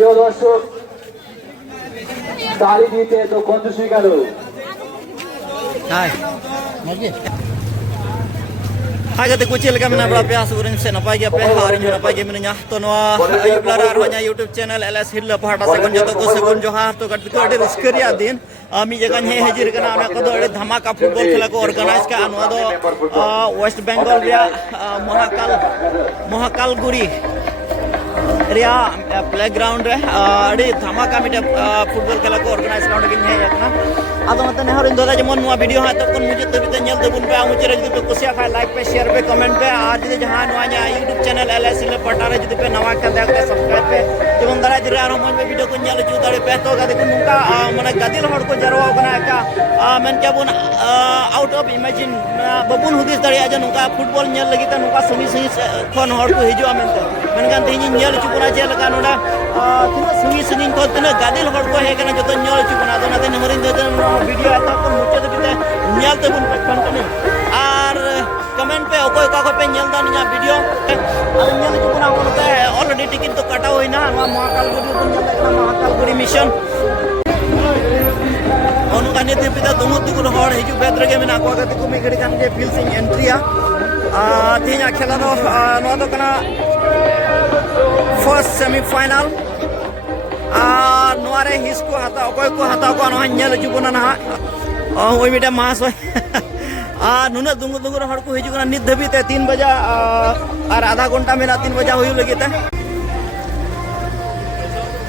প্রিয় দর্শক তালি দিতে তো কণ্ঠশ্রী গেল। Hai kata kucil kami nak berapa asuran sen apa lagi apa hari ini apa lagi menanya to no ayub lara arwanya YouTube channel LS Hill pahata segun joto ko segun johar to kat ko ade riskeriya din ami jagan he hajir kana ana ko do ade dhamaka football khela ko organize ka anwa do West Bengal ria Mohakal Guri ria playground re ade dhamaka mite football khela ko organize ka ode he kana ado mate ne harin doda jemon noa video ha to kon mujhe tabite nyel debun pe amu chere jodi pe kusia kha like pe share pe comment pe aaj jodi jahan noa nya YouTube channel LS Hill patare jodi pe nawa ka dekte subscribe pe jemon dara dire ar mon pe video ko nyel ju dare pe to ga dekun nunka mane gadil hor ko jarwa kana ka men jabun out of imagine babun hudis dare aja nunka football nyel lagi ta nunka sami khon hor ko hiju amen to men kan tini nyel chu kuna chel ka noda tina sami ko tina gadil hor ko he kana joto nyel chu kuna dona tin horin de video आता को मुझे तो बिते nil ते बुन continue और comment पे ओको का पे nil दा निया वीडियो और नियल को ना को पे ऑलरेडी टिकट तो कटा होई ना महाकाल गुडी बुन नियल ना महाकाल गुडी मिशन ओनु काने ते पिता दोमो तिगुर हर हिजु बेद्र के मेना को का को मे गडी कान के फील सिंग एंट्रीया तीन खेला नो नो तो कना फर्स्ट सेमीफाइनल नोरे हिसको हाता ओकोय को हाता को न हन्यल जुबना ना ओइ मिटा मास नुना दुंगु दुंगु हड़ को हिजुना नित धबिते 3 बजे और आधा घंटा में 3 बजे होय लगिते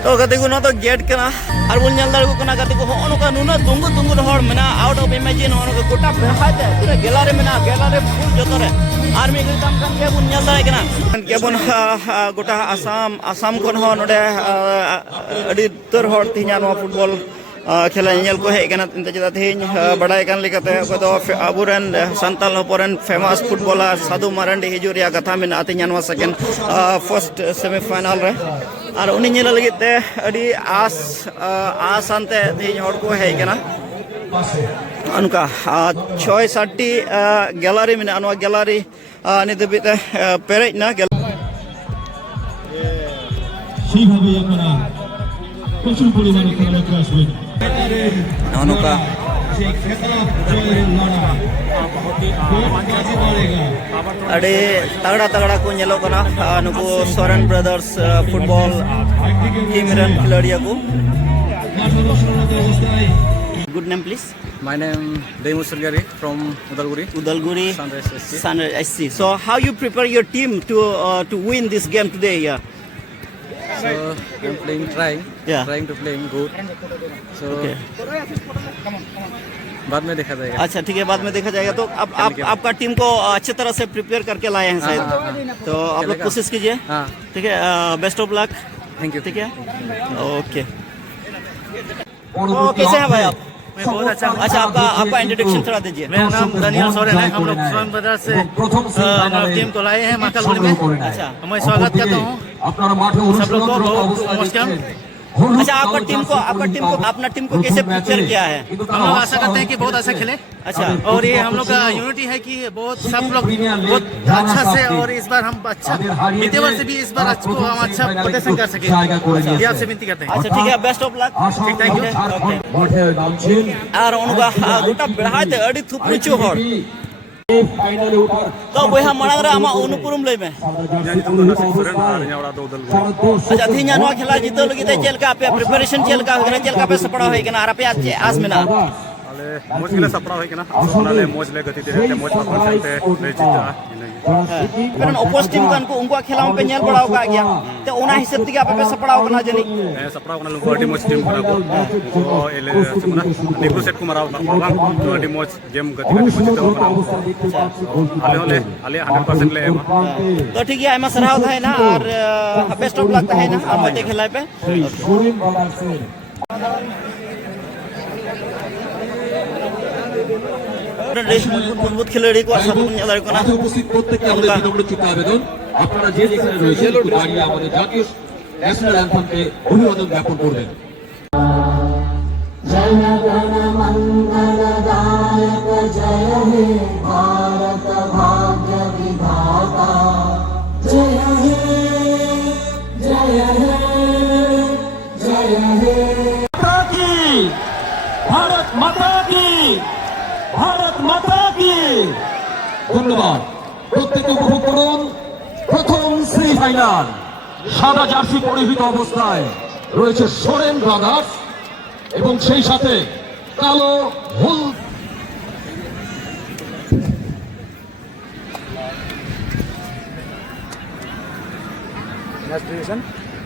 तो कते को न तो गेट कना और बोल नल दर को कना कते को होनो का नुना दुंगु दुंगु हड़ मेना आउट ऑफ इमेजिन होनो को गोटा बेहाते पूरा गैलरी में ना गैलरी फुल जतरे आर्मी के काम के बुन नल दर कना के बुन गोटा आसाम कोन हो नडे अडी तर हड़ तिना नो फुटबॉल खेला नेल को हे कना तिनते जदा थिन बडाय कान लिकते को तो अबुरन संताल होपरन फेमस फुटबॉलर साधु मारंडी हिजुरिया कथा में आतिन नो सेकंड फर्स्ट सेमीफाइनल रे और उनी नेल लगिते अडी आस अंते थिन हड़ को हे कना अनुका 6-7 गैलरी में अनवा गैलरी नि दबिते पेरेज ना সেইভাবেই আপনারা প্রচুর পরিমাণে খেলাধুলা আসবেন अनुका अड़े तगड़ा तगड़ा को नेलो कना नुको सोरेन ब्रदर्स फुटबॉल टीम रन खिलाड़िया को good name please My name Demo Surgari from Udalguri, Sunrise SC. So how you prepare your team to win this game today? Yeah. So I'm trying to play good. So okay. बाद में देखा जाएगा। अच्छा ठीक है, बाद में देखा जाएगा। तो अब आपका टीम को अच्छी तरह से प्रिपेयर करके लाए हैं शायद। तो आप लोग कोशिश कीजिए। ठीक है, best of luck. Thank you. ठीक है, ओके। कैसे हैं भाई आप? मैं बहुत अच्छा। अच्छा, आपका इंट्रोडक्शन थोड़ा दीजिए। मेरा नाम दानियल सोरेन है। हम लोग सोरेन बाजार से हमारे टीम को लाए हैं महाकाल में। अच्छा, मैं स्वागत करता हूँ सब लोग को, बहुत नमस्कार। अच्छा, आपका टीम को कैसे प्रिपेयर किया है? हम लोग आशा करते हैं कि बहुत अच्छा खेले। अच्छा, और ये हम लोग का यूनिटी है कि बहुत सब लोग बहुत अच्छा से, और इस बार हम अच्छा बीते वर्ष से भी इस बार हम अच्छा प्रदर्शन कर सके, ये आपसे विनती करते हैं। अच्छा ठीक है, best of luck. Thank you. और उनका गोटा बढ़ाते अड़ी थुपचो हर तो बहा मांग रे आमा अनुपुरम लई में। अच्छा थीना नो खेला जीतो लगी ते चेल का पे प्रिपरेशन चेल का होगना, चेल का पे सपड़ा होय कना आर पे आस में ना मोज के सपड़ा होय कना सोनाले मोज ले गति दे मोज पर चलते ले जीता पर अपोज टीम कन को उनको खेला पे नेल बड़ाव का गया ते ओना हिसाब ती पे सपड़ा होगना जनी सपड़ा कोना लोग अडी मोज टीम कना को एले सुना निकु सेट को माराव बांग तो अडी मोज गेम गति मोज तो आले 100% ले तो ठीक है, आमा सराव था ना और बेस्ट ऑफ लक है ना और मते खेलाय पे। मजबूत खिलाड़ी को आशा করুন যারা কোনা উপস্থিত প্রত্যেককে আমাদের বিনম্র ছোট আবেদন, আপনারা যে যেখানে রয়েছেন একটু দাঁড়িয়ে আমাদের জাতীয় ন্যাশনাল অ্যান্থেমকে অভিবাদন জ্ঞাপন করবেন। जय गण मंगलदायक जय हे भारत भाग्य विधाता जय हे ভারত মাতা কি, ভারত মাতা কি। ধন্যবাদ। প্রত্যেকে উপভোগ করুন প্রথম সেমিফাইনাল। সাদা জার্সি পরিহিত অবস্থায় রয়েছে সোরেন ব্রাদার্স এবং সেই সাথে কালো হলুদ। Match duration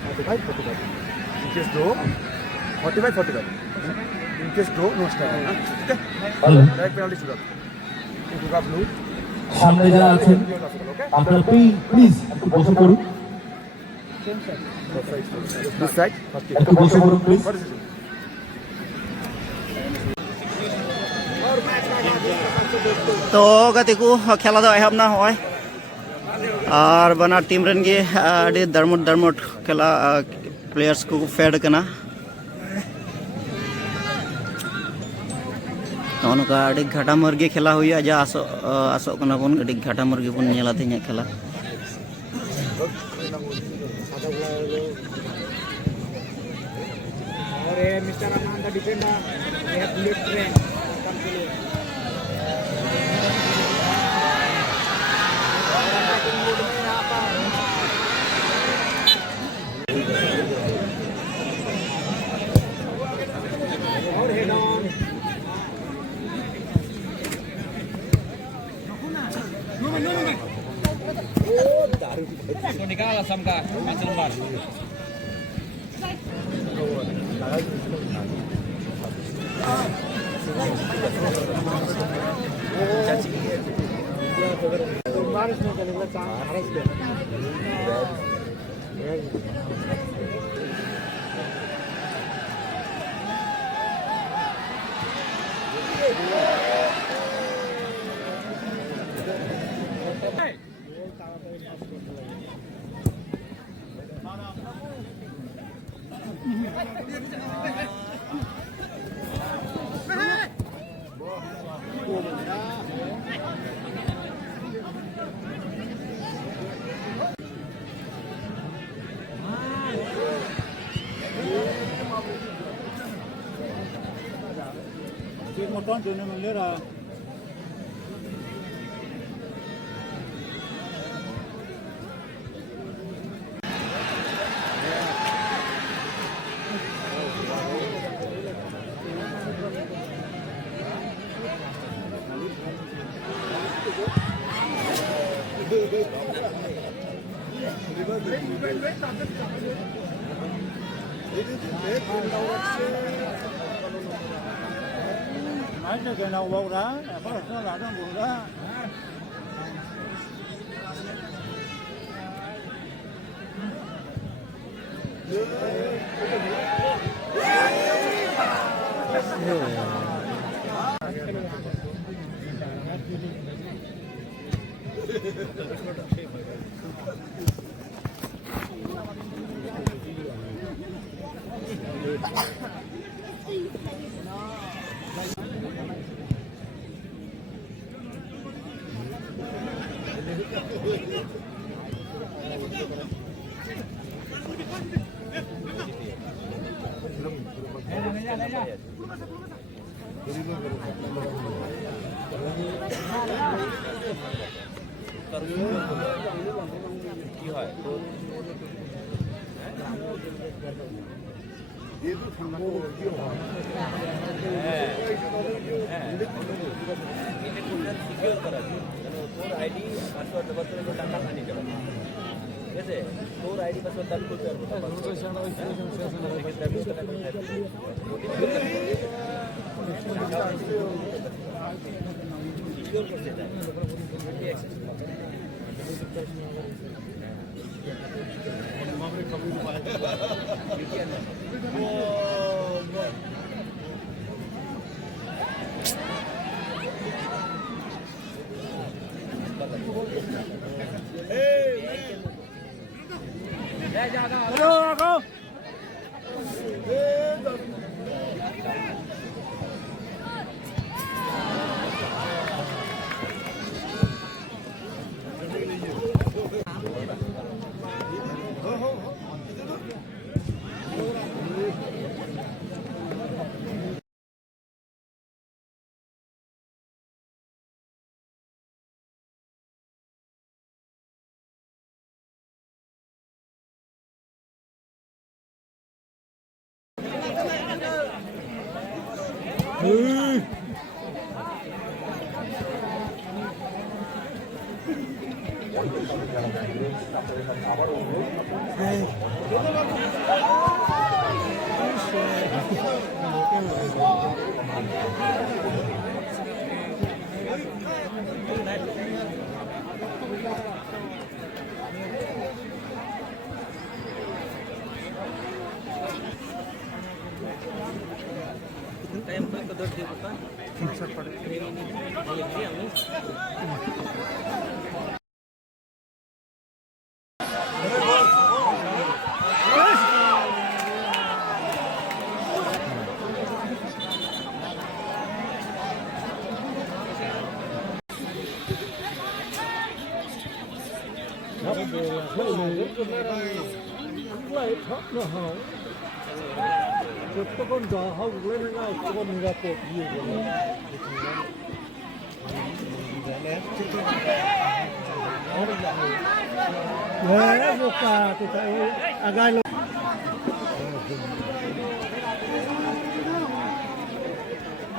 45-45. In case draw 45-45. In case draw no strike. Okay. Direct penalty shootout. Kuka blue. সামনে যারা আছেন আপনারা প্লিজ একটু বসে পড়ুন, This side. একটু বসে পড়ুন প্লিজ। What is it? तो गति को खेला दो एहब ना होय और बना टीम रन गे अड़ी दरमुट खेला प्लेयर्स को फेड कना नौका अड़ी घाटा मर्गी खेला हुई जा आसो कना बन अड़ी घाटा मर्गी बन नेला ते냐 खेला और mister Aman the defender they have bullet train come to you. और head on. निकाल असम का 5 नंबर बारिश में चलेगा chance một con từ này mình lấy ra máy cho cái nào bầu đá, có thể nó là trong vùng đá.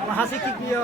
वहाँ से KIA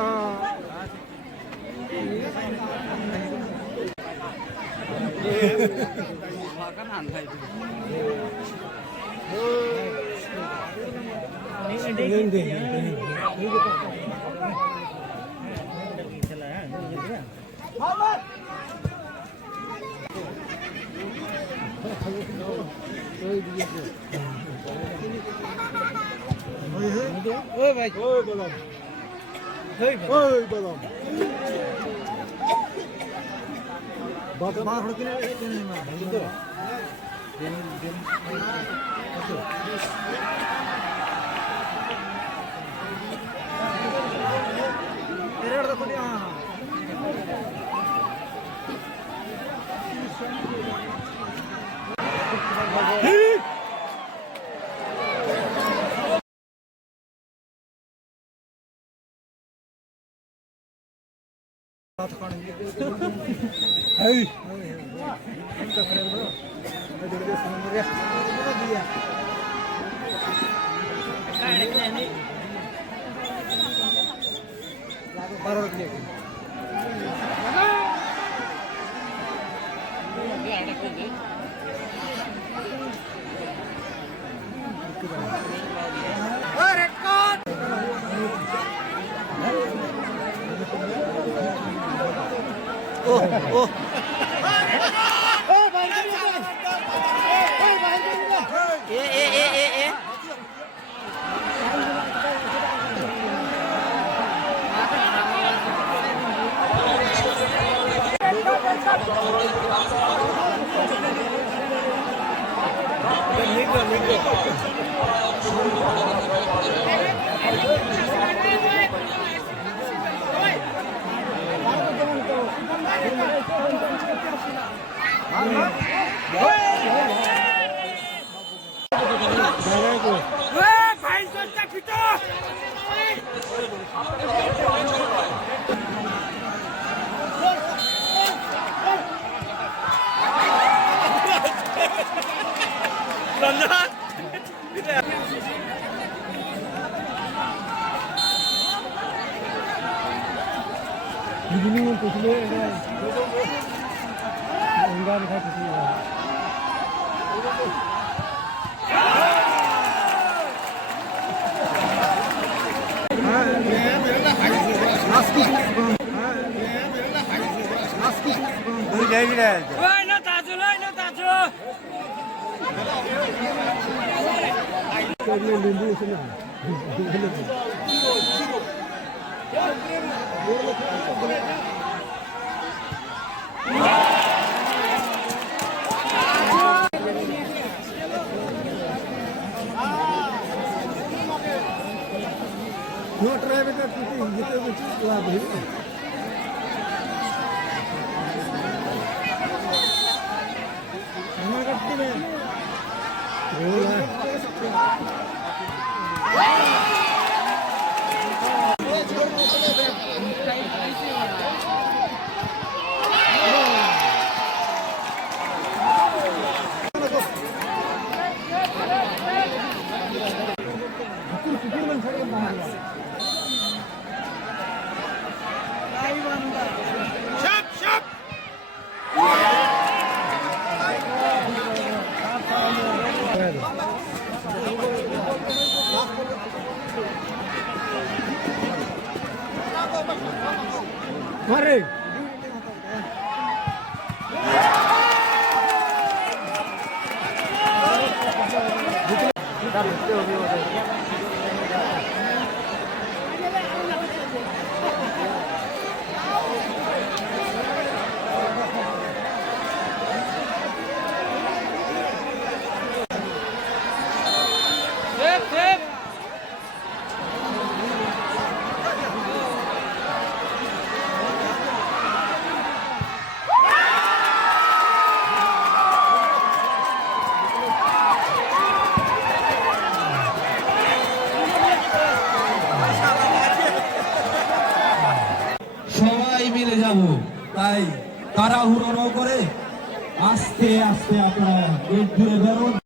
সবাই মিলে যাব, তাই তাড়াহুড়ো না করে আস্তে আস্তে আপনারা গেট জুড়ে বেরোন।